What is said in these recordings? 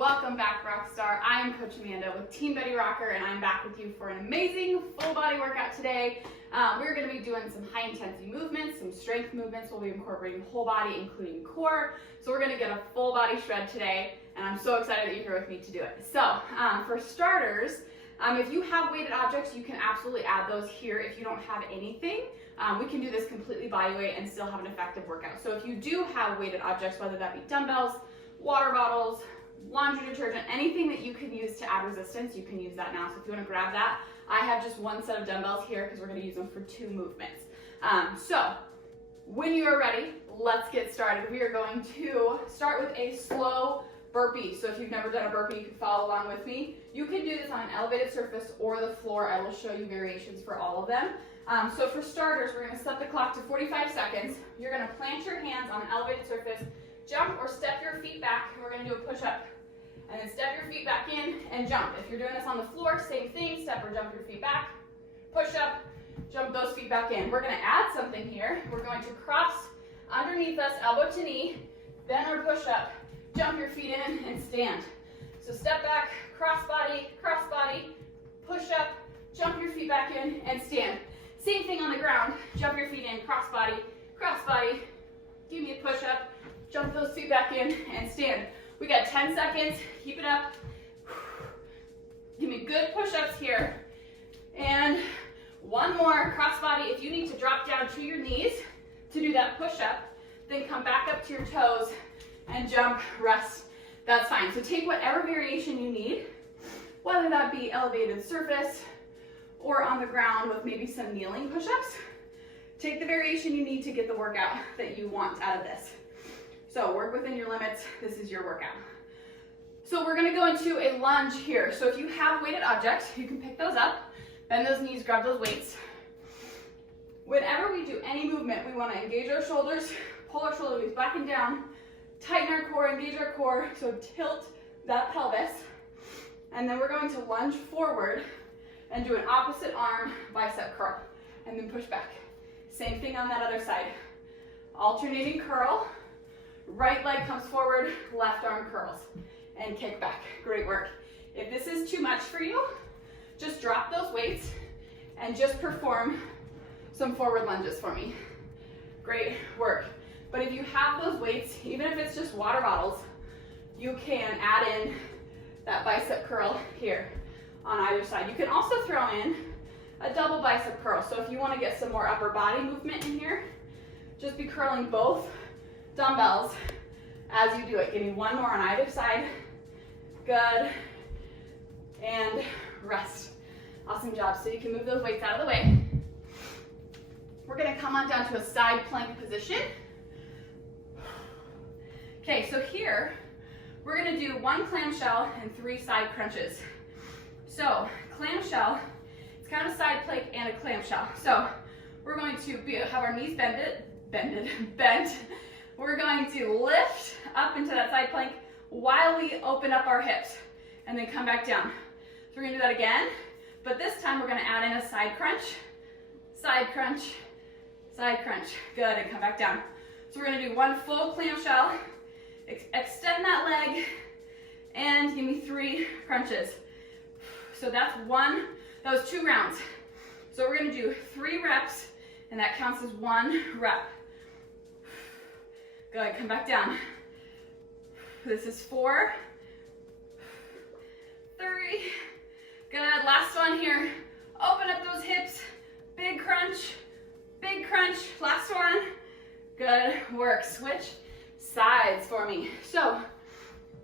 Welcome back, Rockstar. I'm Coach Amanda with Team Betty Rocker, and I'm back with you for an amazing full body workout today. We're going to be doing some high intensity movements, some strength movements. We'll be incorporating whole body, including core. So we're going to get a full body shred today, and I'm so excited that you're here with me to do it. So for starters, if you have weighted objects, you can absolutely add those here. If you don't have anything, we can do this completely body weight and still have an effective workout. So if you do have weighted objects, whether that be dumbbells, water bottles, laundry detergent, anything that you can use to add resistance, you can use that now. So if you want to grab that, I have just one set of dumbbells here because we're going to use them for 2 movements. So when you are ready, let's get started. We are going to start with a slow burpee. So if you've never done a burpee, you can follow along with me. You can do this on an elevated surface or the floor. I will show you variations for all of them. So for starters, we're going to set the clock to 45 seconds. You're going to plant your hands on an elevated surface, jump or step your feet back, and we're going to do a push-up. And then step your feet back in and jump. If you're doing this on the floor, same thing, step or jump your feet back, push up, jump those feet back in. We're going to add something here. We're going to cross underneath us, elbow to knee, then our push up, jump your feet in and stand. So step back, cross body, push up, jump your feet back in and stand. Same thing on the ground, jump your feet in, cross body, give me a push up, jump those feet back in and stand. We got 10 seconds, keep it up. Give me good push-ups here. And one more, cross body. If you need to drop down to your knees to do that push-up, then come back up to your toes and jump, rest. That's fine. So take whatever variation you need, whether that be elevated surface or on the ground with maybe some kneeling push-ups. Take the variation you need to get the workout that you want out of this. So work within your limits. This is your workout. So we're going to go into a lunge here. So if you have weighted objects, you can pick those up, bend those knees, grab those weights. Whenever we do any movement, we want to engage our shoulders, pull our shoulder blades back and down, tighten our core, engage our core, so tilt that pelvis. And then we're going to lunge forward and do an opposite arm bicep curl, and then push back. Same thing on that other side. Alternating curl. Right leg comes forward, left arm curls, and kick back. Great work. If this is too much for you, just drop those weights and just perform some forward lunges for me. Great work. But if you have those weights, even if it's just water bottles, you can add in that bicep curl here on either side. You can also throw in a double bicep curl. So if you want to get some more upper body movement in here, just be curling both dumbbells as you do it. Give me one more on either side. Good. And rest. Awesome job. So you can move those weights out of the way. We're going to come on down to a side plank position. Okay, so here we're going to do 1 clamshell and 3 side crunches. So clamshell, it's kind of a side plank and a clamshell. So we're going to have our knees bent. We're going to lift up into that side plank while we open up our hips and then come back down. So we're going to do that again, but this time we're going to add in a side crunch, side crunch, side crunch. Good, and come back down. So we're going to do 1 full clamshell, extend that leg, and give me 3 crunches. So that's that was 2 rounds. So we're going to do 3 reps, and that counts as 1 rep. Good, come back down. This is 4, 3, good, last one here. Open up those hips, big crunch, last one. Good work, switch sides for me. So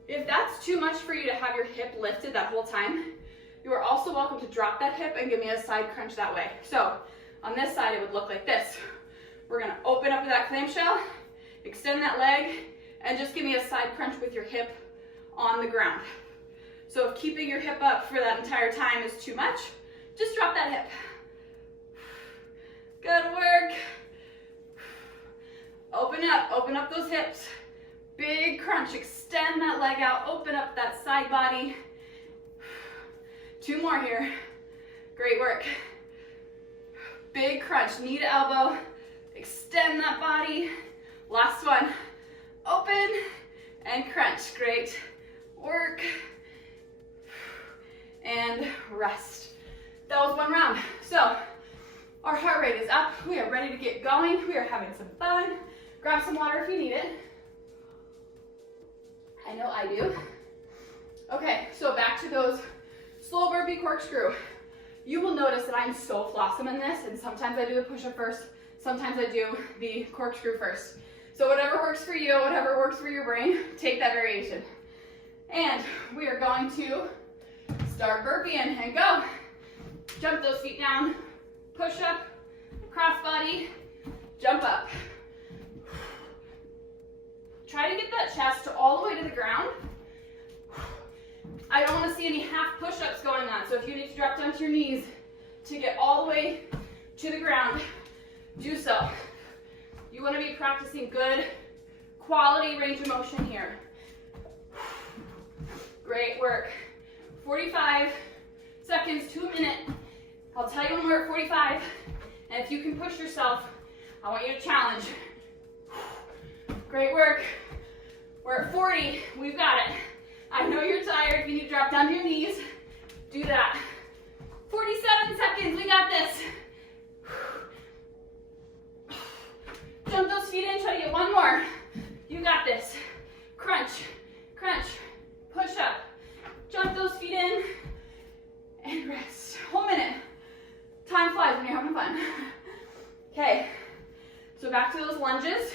if that's too much for you to have your hip lifted that whole time, you are also welcome to drop that hip and give me a side crunch that way. So on this side, it would look like this. We're gonna open up to that clamshell, extend that leg, and just give me a side crunch with your hip on the ground. So if keeping your hip up for that entire time is too much, just drop that hip. Good work. Open up those hips. Big crunch, extend that leg out, open up that side body. 2 more here. Great work. Big crunch, knee to elbow, extend that body. Last one. Open and crunch. Great work. rest. That was one round. So our heart rate is up. We are ready to get going. We are having some fun. Grab some water if you need it. I know I do. Okay, so back to those slow burpee corkscrew. You will notice that I'm so flawsome in this, and sometimes I do the push-up first, sometimes I do the corkscrew first. So whatever works for you, whatever works for your brain, take that variation. And we are going to start burpeeing and go. Jump those feet down, push up, cross body, jump up. Try to get that chest all the way to the ground. I don't want to see any half push-ups going on, so if you need to drop down to your knees to get all the way to the ground, do so. You want to be practicing good quality range of motion here. Great work. 45 seconds to a minute. I'll tell you when we're at 45, and if you can push yourself, I want you to challenge. Great work. We're at 40. We've got it. I know you're tired. If you need to drop down to your knees, do that. 47 seconds. We got this. Jump those feet in. Try to get one more. You got this. Crunch, crunch, push up. Jump those feet in and rest. 1 minute. Time flies when you're having fun. Okay, so back to those lunges.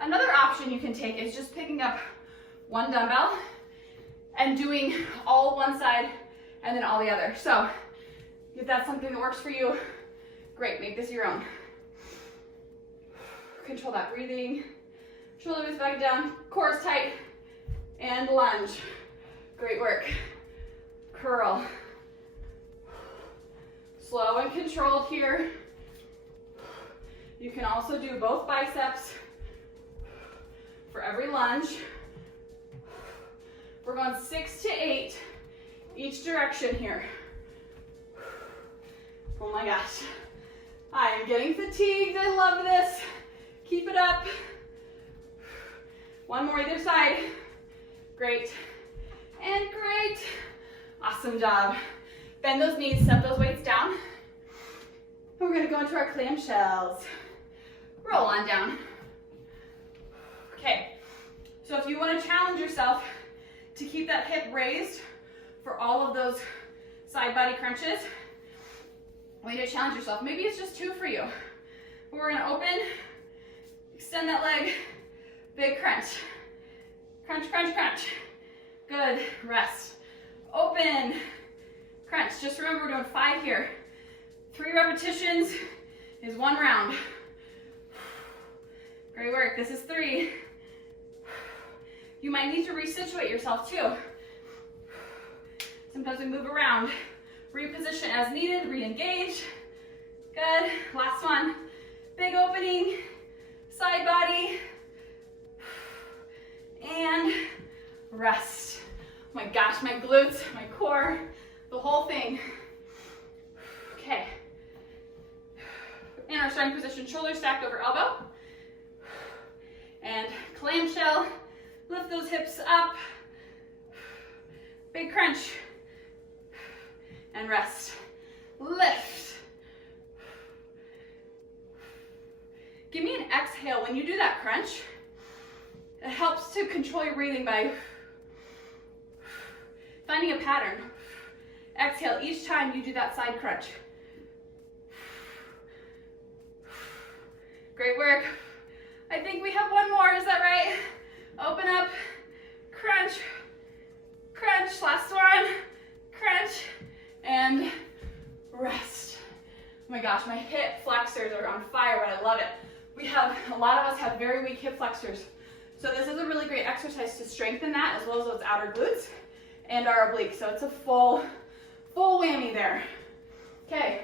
Another option you can take is just picking up one dumbbell and doing all one side and then all the other. So if that's something that works for you, great, make this your own. Control that breathing. Shoulders back down, core is tight, and lunge. Great work. Curl. Slow and controlled here. You can also do both biceps for every lunge. We're going 6 to 8 each direction here. Oh my gosh. I am getting fatigued. I love this. Keep it up. One more either side. Great. And great. Awesome job. Bend those knees, step those weights down. We're going to go into our clamshells. Roll on down. Okay, so if you want to challenge yourself to keep that hip raised for all of those side body crunches, I want you to challenge yourself. Maybe it's just 2 for you. But we're going to open, extend that leg, big crunch. Crunch, crunch, crunch. Good, rest. Open, crunch. Just remember we're doing 5 here. 3 repetitions is 1 round. Great work, this is 3. You might need to resituate yourself too. Sometimes we move around. Reposition as needed, re-engage. Good, last one. Big opening, side body, and rest. Oh my gosh, my glutes, my core, the whole thing. Okay. In our starting position, shoulders stacked over elbow. And clamshell, lift those hips up. Big crunch. And rest. Lift. Give me an exhale. When you do that crunch, it helps to control your breathing by finding a pattern. Exhale each time you do that side crunch. Great work. I think we have one more, is that right? Open up, crunch, crunch, last one, crunch, and rest. Oh my gosh, my hip flexors are on fire, but I love it. A lot of us have very weak hip flexors. So this is a really great exercise to strengthen that, as well as those outer glutes and our obliques. So it's a full whammy there. Okay,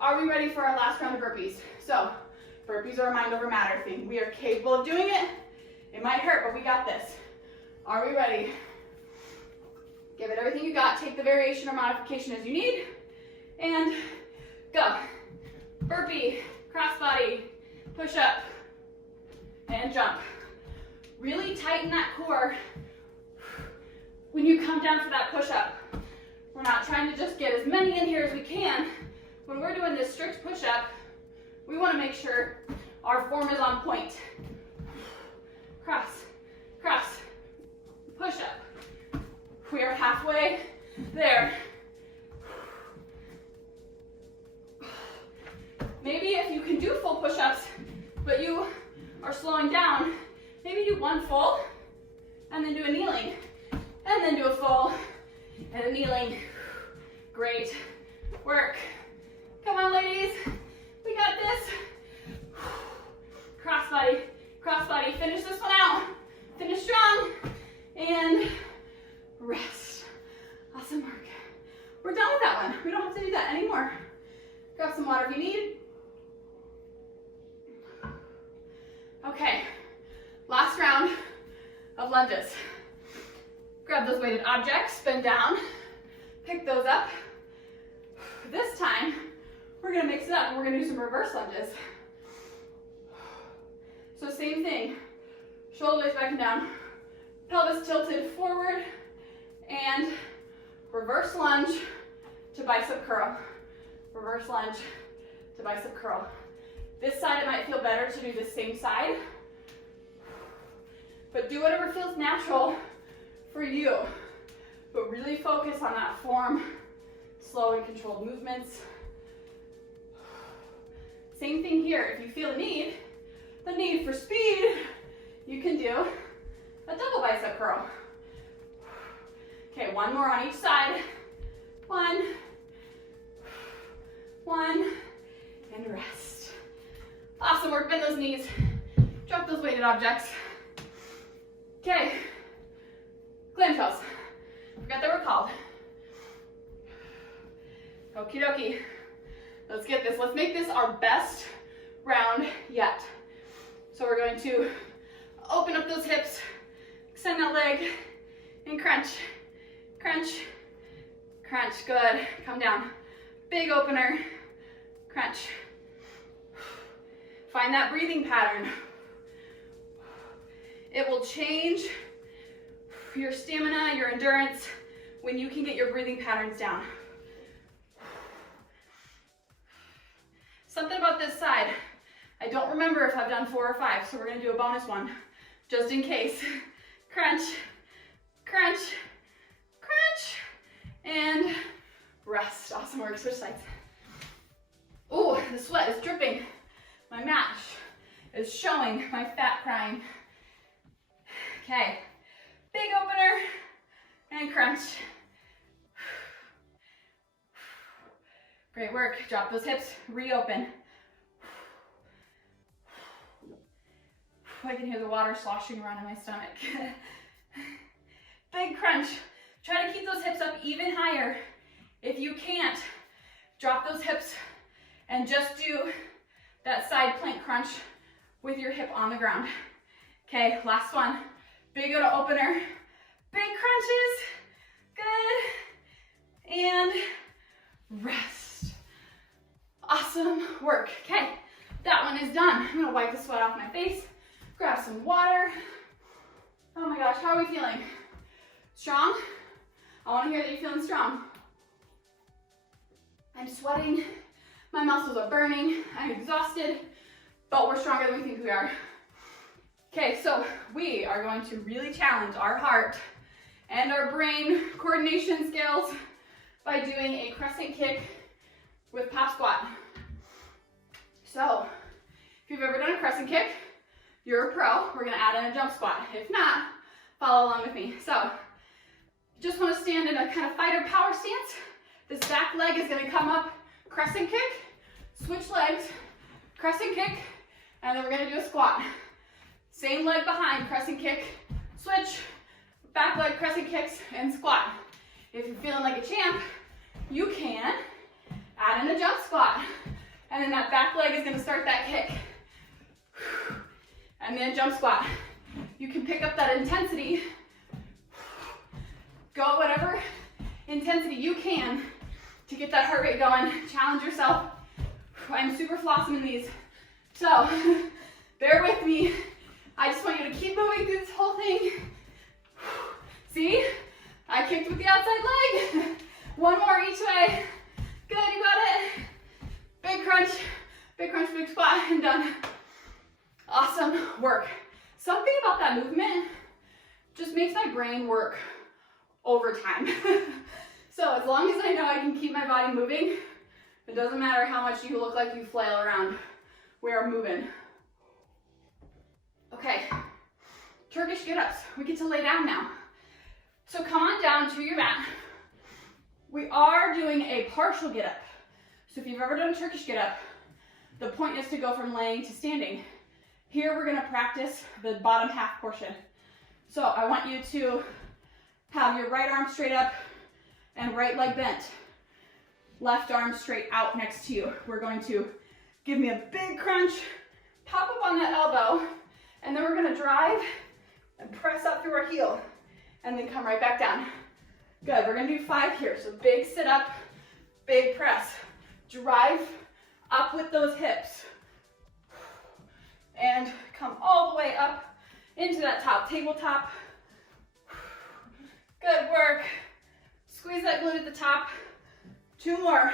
are we ready for our last round of burpees? So burpees are a mind over matter thing. We are capable of doing it. It might hurt, but we got this. Are we ready? Give it everything you got. Take the variation or modification as you need. And go. Burpee, cross body, push up, and jump. Really tighten that core when you come down for that push up. We're not trying to just get as many in here as we can. When we're doing this strict push-up, we want to make sure our form is on point. Cross, cross, push-up. We are halfway there. Maybe if you can do full push-ups, but you are slowing down, maybe do one full, and then do a kneeling, and then do a full, and a kneeling. Great work. Come on, ladies. We got this. Cross body, cross body. Finish this one out. Finish strong. And rest. Awesome work. We're done with that one. We don't have to do that anymore. Grab some water if you need. Okay, last round of lunges. Grab those weighted objects, bend down, pick those up. This time, we're gonna mix it up and we're gonna do some reverse lunges. So same thing, shoulder blades back and down, pelvis tilted forward, and reverse lunge to bicep curl. Reverse lunge to bicep curl. This side, it might feel better to do the same side, but do whatever feels natural for you. But really focus on that form, slow and controlled movements. Same thing here. If you feel the need for speed, you can do a double bicep curl. Okay, one more on each side. One, and rest. Awesome work, bend those knees. Drop those weighted objects. Okay, clamshells. Forgot they were called. Okie dokie. Let's get this. Let's make this our best round yet. So we're going to open up those hips, extend that leg, and crunch, crunch, crunch. Good. Come down. Big opener, crunch. Find that breathing pattern. It will change your stamina, your endurance, when you can get your breathing patterns down. Something about this side, I don't remember if I've done 4 or 5, so we're gonna do a bonus one, just in case. Crunch, crunch, crunch, and rest. Awesome work, switch sides. Ooh, the sweat is dripping. My mat is showing my fat crying. Okay, big opener and crunch. Great work. Drop those hips, reopen. I can hear the water sloshing around in my stomach. Big crunch. Try to keep those hips up even higher. If you can't, drop those hips and just do that side plank crunch with your hip on the ground. Okay, last one. Big opener. Big crunches. Good. And rest. Awesome work. Okay, that one is done. I'm gonna wipe the sweat off my face, grab some water. Oh my gosh, how are we feeling? Strong? I wanna hear that you're feeling strong. I'm sweating, my muscles are burning, I'm exhausted, but we're stronger than we think we are. Okay, so we are going to really challenge our heart and our brain coordination skills by doing a crescent kick with pop squat. So, if you've ever done a crescent kick, you're a pro. We're gonna add in a jump squat. If not, follow along with me. So, just wanna stand in a kind of fighter power stance. This back leg is gonna come up, crescent kick, switch legs, crescent kick, and then we're gonna do a squat. Same leg behind, crescent kick, switch, back leg, crescent kicks, and squat. If you're feeling like a champ, you can add in a jump squat. And then that back leg is gonna start that kick. And then jump squat. You can pick up that intensity. Go at whatever intensity you can to get that heart rate going. Challenge yourself. I'm super flossing in these. So, bear with me. I just want you to keep moving through this whole thing. See? I kicked with the outside leg. One more each way. Good, you got it. Big crunch, big squat, and done. Awesome work. Something about that movement just makes my brain work overtime. So as long as I know I can keep my body moving, it doesn't matter how much you look like you flail around. We are moving. Okay, Turkish Get Ups. We get to lay down now. So come on down to your mat. We are doing a partial get up. So if you've ever done a Turkish Get Up, the point is to go from laying to standing. Here we're gonna practice the bottom half portion. So I want you to have your right arm straight up and right leg bent. Left arm straight out next to you. We're going to give me a big crunch, pop up on that elbow, and then we're gonna drive and press up through our heel, and then come right back down. Good, we're gonna do 5 here. So big sit up, big press. Drive up with those hips. And come all the way up into that top tabletop. Good work. Squeeze that glute at the top. 2 more.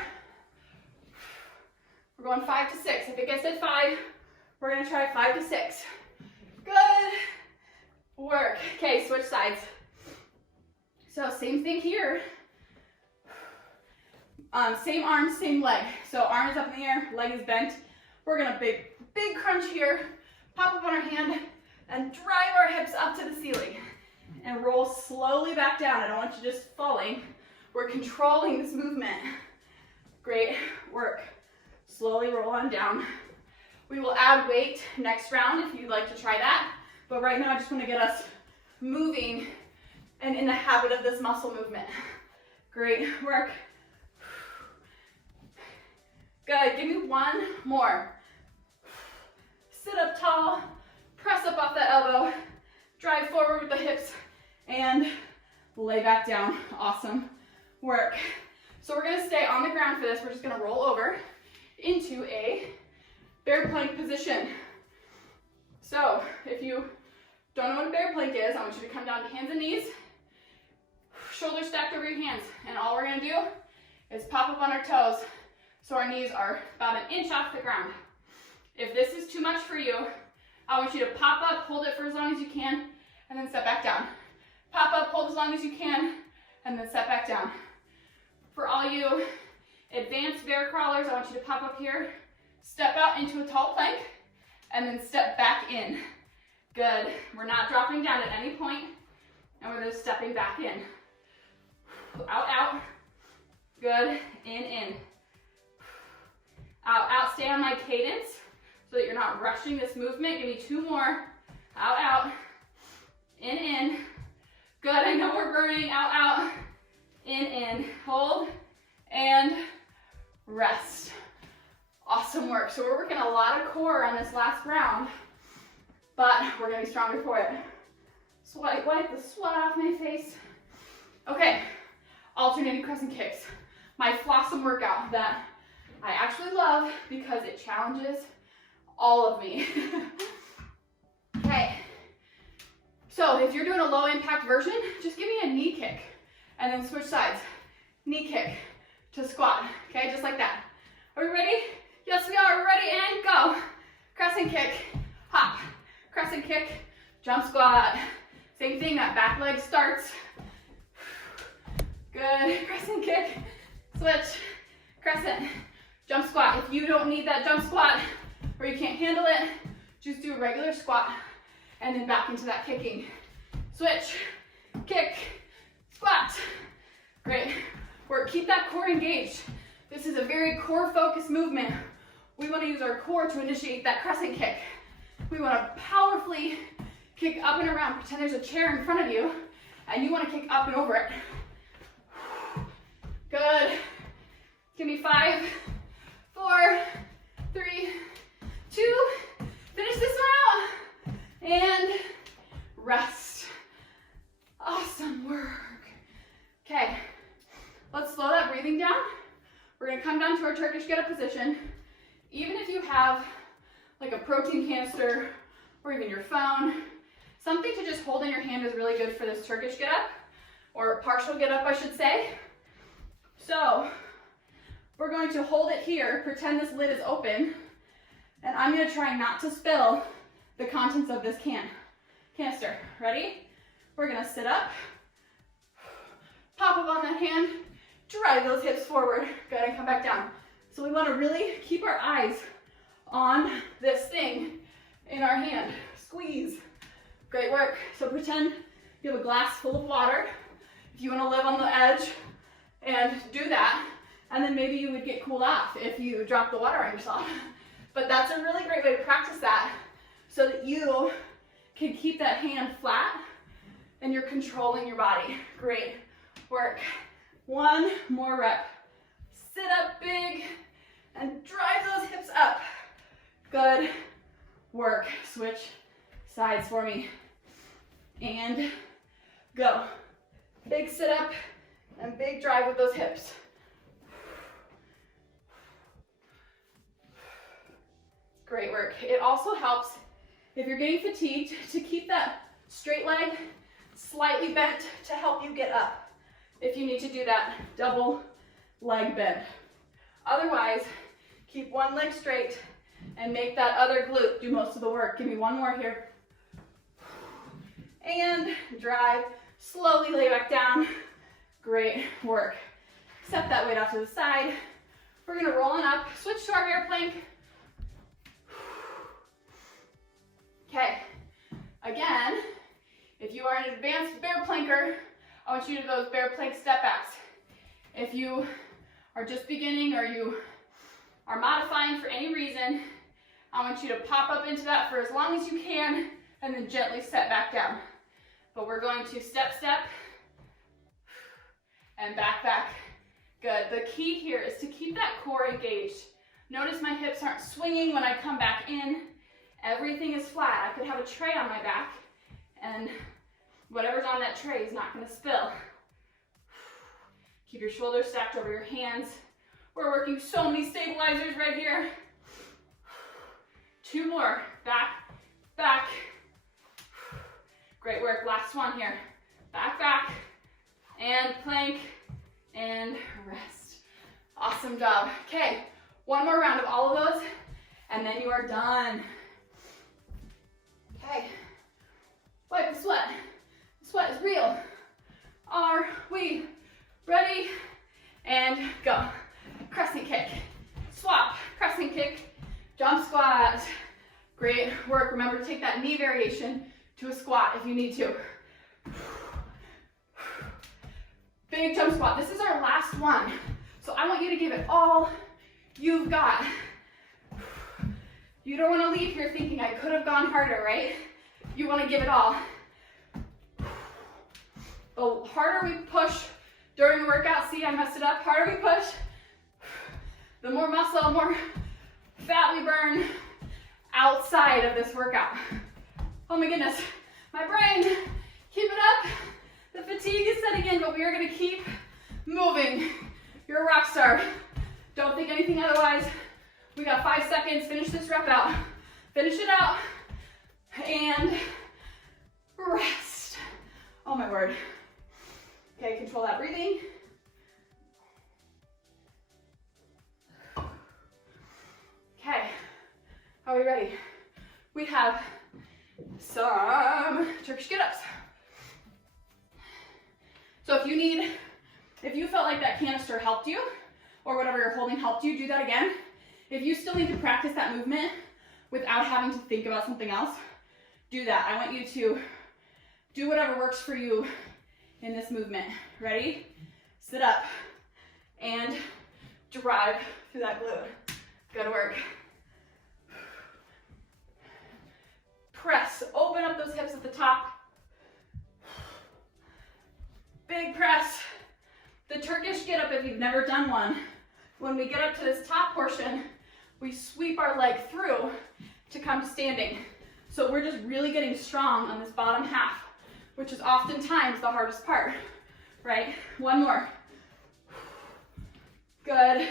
We're going 5 to 6. I think I said 5. We're gonna try 5 to 6. Good work. Okay, switch sides. So same thing here. Same arm, same leg. So arm is up in the air, leg is bent. We're gonna big crunch here. Pop up on our hand and drive our hips up to the ceiling. And roll slowly back down. I don't want you just falling. We're controlling this movement. Great work. Slowly roll on down. We will add weight next round if you'd like to try that. But right now I just want to get us moving and in the habit of this muscle movement. Great work. Good, give me 1 more. Sit up tall, press up off that elbow, drive forward with the hips, and lay back down. Awesome work. So we're gonna stay on the ground for this. We're just gonna roll over into a bear plank position. So if you don't know what a bear plank is, I want you to come down to hands and knees, shoulders stacked over your hands, and all we're gonna do is pop up on our toes so our knees are about 1 inch off the ground. If this is too much for you, I want you to pop up, hold it for as long as you can, and then step back down. Pop up, hold as long as you can, and then step back down. For all you advanced bear crawlers, I want you to pop up here, step out into a tall plank, and then step back in. Good. We're not dropping down at any point, and we're just stepping back in. Out, out. Good. In. Out, out. Stay on my cadence so that you're not rushing this movement. Give me 2 more. Out, out. In. Good. I know we're burning. Out, out. In. Hold. And rest. Awesome work. So we're working a lot of core on this last round, but we're gonna be stronger for it. So wipe the sweat off my face. Okay, alternating crescent kicks. My flossom workout that I actually love because it challenges all of me. Okay, so if you're doing a low impact version, just give me a knee kick and then switch sides. Knee kick to squat, okay, just like that. Are we ready? Yes, we are. We're ready and go. Crescent kick, hop. Crescent kick, jump squat. Same thing, that back leg starts. Good. Crescent kick, switch. Crescent, jump squat. If you don't need that jump squat or you can't handle it, just do a regular squat and then back into that kicking. Switch, kick, squat. Great work. Keep that core engaged. This is a very core focused movement. We want to use our core to initiate that crescent kick. We want to powerfully kick up and around. Pretend there's a chair in front of you and you want to kick up and over it. Good. Give me 5, 4, 3, 2. Finish this one out. And rest. Awesome work. Okay, let's slow that breathing down. We're gonna come down to our Turkish Get Up position. Even if you have like a protein canister or even your phone, something to just hold in your hand is really good for this Turkish Get Up, or partial Get Up, I should say. So we're going to hold it here, pretend this lid is open, and I'm going to try not to spill the contents of this canister. Ready? We're going to sit up, pop up on that hand, drive those hips forward. Good, and come back down. So we want to really keep our eyes on this thing in our hand. Squeeze. Great work. So pretend you have a glass full of water. If you want to live on the edge and do that, and then maybe you would get cooled off if you drop the water on yourself. But that's a really great way to practice that so that you can keep that hand flat and you're controlling your body. Great work. One more rep. Sit up big and drive those hips up. Good work. Switch sides for me. And go. Big sit up and big drive with those hips. Great work. It also helps if you're getting fatigued to keep that straight leg slightly bent to help you get up if you need to do that double leg bend. Otherwise, keep one leg straight and make that other glute do most of the work. Give me one more here. And drive. Slowly lay back down. Great work. Set that weight off to the side. We're going to roll on up. Switch to our bear plank. Okay. Again, if you are an advanced bear planker, I want you to do those bear plank step backs. If you are just beginning or you are modifying for any reason, I want you to pop up into that for as long as you can and then gently step back down. But we're going to step, step, and back, back. Good. The key here is to keep that core engaged. Notice my hips aren't swinging when I come back in. Everything is flat. I could have a tray on my back, and whatever's on that tray is not going to spill. Keep your shoulders stacked over your hands. We're working so many stabilizers right here. Two more. Back, back. Great work. Last one here. Back, back, and plank, and rest. Awesome job. Okay, one more round of all of those, and then you are done. Okay, wipe the sweat. The sweat is real. Are we ready? And go. Crescent kick. Swap. Crescent kick. Jump squat. Great work. Remember to take that knee variation to a squat if you need to. Big jump squat. This is our last one. So I want you to give it all you've got. You don't want to leave here thinking I could have gone harder, right? You want to give it all. The harder we push during the workout, see I messed it up, harder we push, the more muscle, more fat we burn outside of this workout. Oh my goodness, my brain, keep it up. The fatigue is setting in, but we are going to keep moving. You're a rock star. Don't think anything otherwise. We got 5 seconds. Finish this rep out. Finish it out. And rest. Oh my word. Okay, control that breathing. Okay, are we ready? We have some Turkish Get Ups. So if you felt like that canister helped you, or whatever you're holding helped you, do that again. If you still need to practice that movement without having to think about something else, do that. I want you to do whatever works for you in this movement. Ready? Sit up and drive through that glute. Good work. Press. Open up those hips at the top. Big press. The Turkish Get Up, if you've never done one, when we get up to this top portion, we sweep our leg through to come to standing. So we're just really getting strong on this bottom half, which is oftentimes the hardest part, right? One more. Good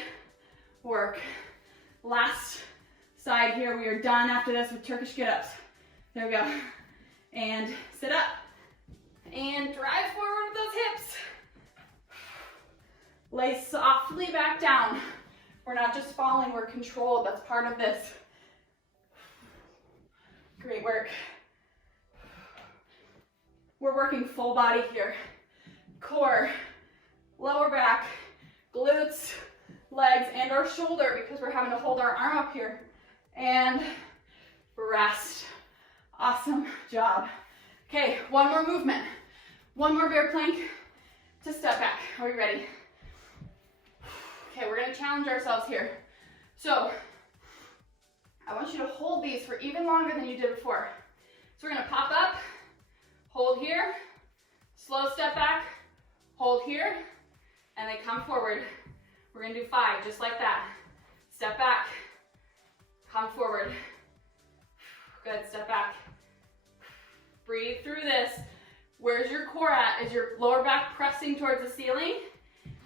work. Last side here. We are done after this with Turkish Get Ups. There we go. And sit up. And drive forward with those hips. Lay softly back down. We're not just falling, we're controlled. That's part of this. Great work. We're working full body here. Core, lower back, glutes, legs, and our shoulder because we're having to hold our arm up here. And rest. Awesome job. Okay, one more movement. One more bear plank to step back. Are we ready? Okay, we're gonna challenge ourselves here. So, I want you to hold these for even longer than you did before. So we're gonna pop up, hold here, slow step back, hold here, and then come forward. We're gonna do 5, just like that. Step back, come forward. Good, step back. Breathe through this. Where's your core at? Is your lower back pressing towards the ceiling?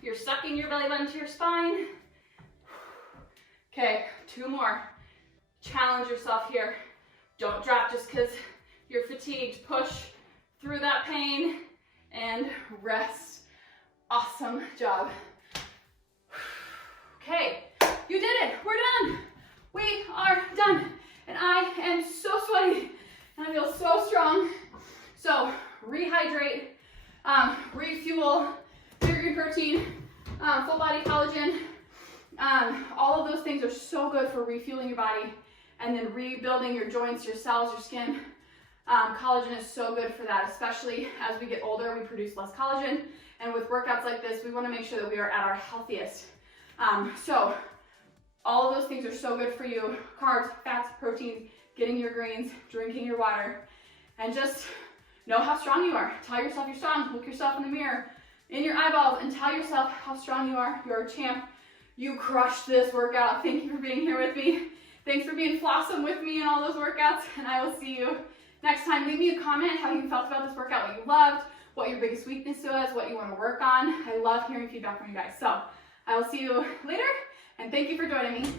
You're sucking your belly button to your spine. Okay, 2 more. Challenge yourself here. Don't drop just because you're fatigued. Push through that pain and rest. Awesome job. Okay, you did it. We're done. We are done. And I am so sweaty and I feel so strong. So rehydrate, refuel, pure green protein, full body collagen. All of those things are so good for refueling your body and then rebuilding your joints, your cells, your skin. Collagen is so good for that, especially as we get older, we produce less collagen. And with workouts like this, we want to make sure that we are at our healthiest. So all of those things are so good for you. Carbs, fats, proteins, getting your greens, drinking your water, and just know how strong you are. Tell yourself you're strong. Look yourself in the mirror, in your eyeballs, and tell yourself how strong you are. You're a champ. You crushed this workout. Thank you for being here with me. Thanks for being flawsome with me in all those workouts, and I will see you next time. Leave me a comment how you felt about this workout, what you loved, what your biggest weakness was, what you want to work on. I love hearing feedback from you guys. So I will see you later, and thank you for joining me.